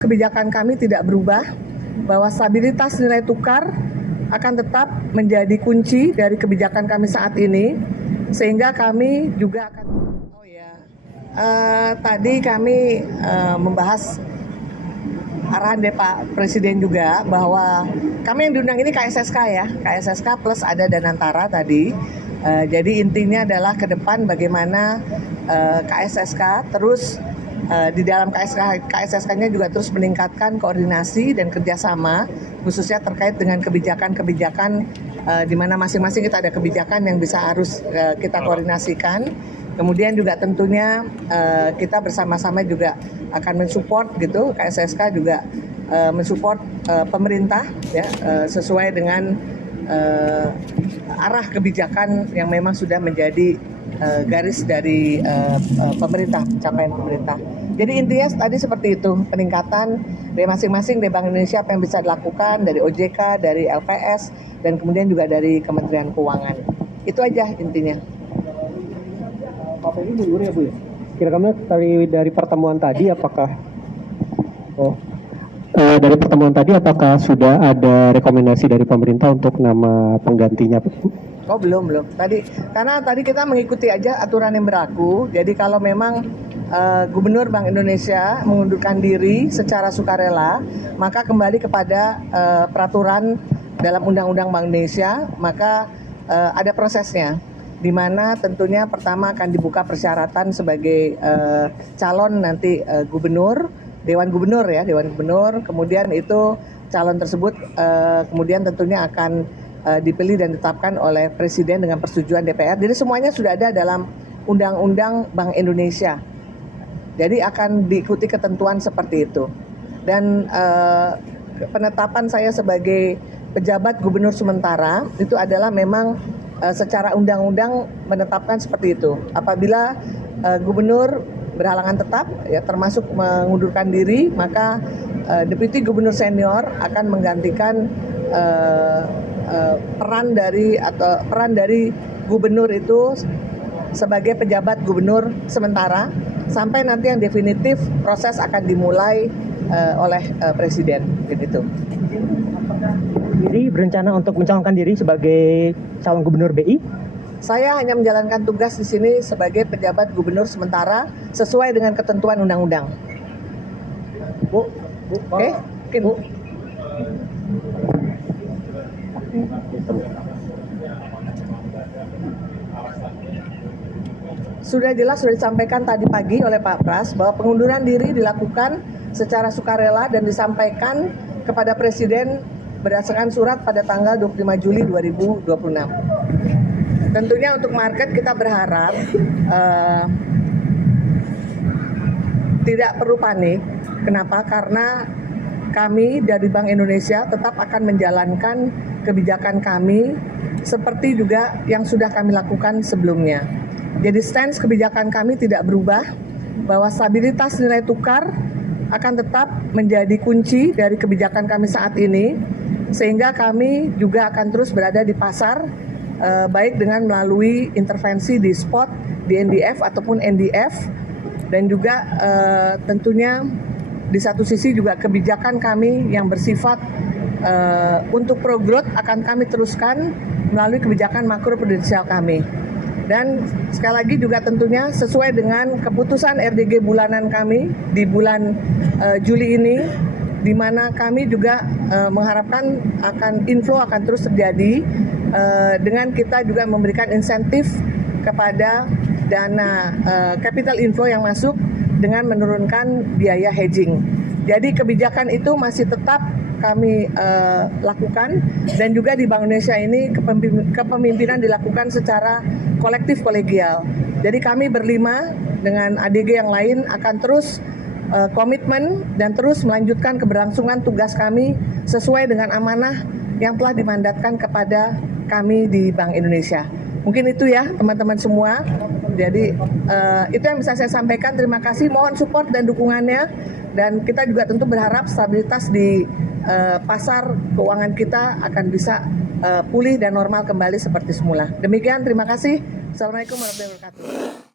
Kebijakan kami tidak berubah, bahwa stabilitas nilai tukar akan tetap menjadi kunci dari kebijakan kami saat ini, sehingga kami juga akan. Tadi kami membahas arahan dari Pak Presiden juga bahwa kami yang diundang ini KSSK ya, KSSK plus ada Danantara tadi. Jadi intinya adalah ke depan bagaimana KSSK terus di dalam KSSK-nya juga terus meningkatkan koordinasi dan kerjasama, khususnya terkait dengan kebijakan-kebijakan di mana masing-masing kita ada kebijakan yang harus kita koordinasikan. Kemudian juga tentunya kita bersama-sama juga akan mensupport gitu, KSSK juga mensupport pemerintah ya sesuai dengan arah kebijakan yang memang sudah menjadi garis dari pemerintah, pencapaian pemerintah. Jadi intinya tadi seperti itu, peningkatan dari masing-masing dari Bank Indonesia apa yang bisa dilakukan, dari OJK, dari LPS, dan kemudian juga dari Kementerian Keuangan. Itu aja intinya. Pak ini mundur ya Bu ya? Kira-kira dari pertemuan tadi apakah dari pertemuan tadi apakah sudah ada rekomendasi dari pemerintah untuk nama penggantinya? Oh belum. Karena tadi kita mengikuti aja aturan yang berlaku. Jadi kalau memang Gubernur Bank Indonesia mengundurkan diri secara sukarela, maka kembali kepada peraturan dalam Undang-Undang Bank Indonesia, maka ada prosesnya, di mana tentunya pertama akan dibuka persyaratan sebagai calon nanti gubernur, Dewan Gubernur, kemudian itu calon tersebut kemudian tentunya akan dipilih dan ditetapkan oleh Presiden dengan persetujuan DPR. Jadi semuanya sudah ada dalam Undang-Undang Bank Indonesia. Jadi akan diikuti ketentuan seperti itu. Dan penetapan saya sebagai pejabat gubernur sementara itu adalah memang secara undang-undang menetapkan seperti itu. Apabila gubernur berhalangan tetap, ya termasuk mengundurkan diri, maka deputi gubernur senior akan menggantikan peran dari gubernur itu sebagai pejabat gubernur sementara sampai nanti yang definitif proses akan dimulai oleh Presiden, begitu. Jadi berencana untuk mencalonkan diri sebagai calon gubernur BI? Saya hanya menjalankan tugas di sini sebagai pejabat gubernur sementara sesuai dengan ketentuan undang-undang. Oke? Bu. Sudah jelas, sudah disampaikan tadi pagi oleh Pak Pras bahwa pengunduran diri dilakukan secara sukarela dan disampaikan kepada Presiden berdasarkan surat pada tanggal 25 Juli 2026. Tentunya untuk market kita berharap tidak perlu panik. Kenapa? Karena kami dari Bank Indonesia tetap akan menjalankan kebijakan kami seperti juga yang sudah kami lakukan sebelumnya. Jadi stance kebijakan kami tidak berubah, bahwa stabilitas nilai tukar akan tetap menjadi kunci dari kebijakan kami saat ini, sehingga kami juga akan terus berada di pasar, baik dengan melalui intervensi di spot, di NDF ataupun NDF, dan juga tentunya di satu sisi juga kebijakan kami yang bersifat untuk pro growth akan kami teruskan melalui kebijakan makro prudensial kami. Dan sekali lagi juga tentunya sesuai dengan keputusan RDG bulanan kami di bulan Juli ini, di mana kami juga mengharapkan inflow akan terus terjadi dengan kita juga memberikan insentif kepada dana capital inflow yang masuk dengan menurunkan biaya hedging. Jadi kebijakan itu masih tetap kami lakukan, dan juga di Bank Indonesia ini kepemimpinan dilakukan secara kolektif kolegial. Jadi kami berlima dengan ADG yang lain akan terus komitmen dan terus melanjutkan keberlangsungan tugas kami sesuai dengan amanah yang telah dimandatkan kepada kami di Bank Indonesia. Mungkin itu ya teman-teman semua. Jadi itu yang bisa saya sampaikan. Terima kasih, mohon support dan dukungannya. Dan kita juga tentu berharap stabilitas di pasar keuangan kita akan bisa pulih dan normal kembali seperti semula. Demikian, terima kasih. Assalamualaikum warahmatullahi wabarakatuh.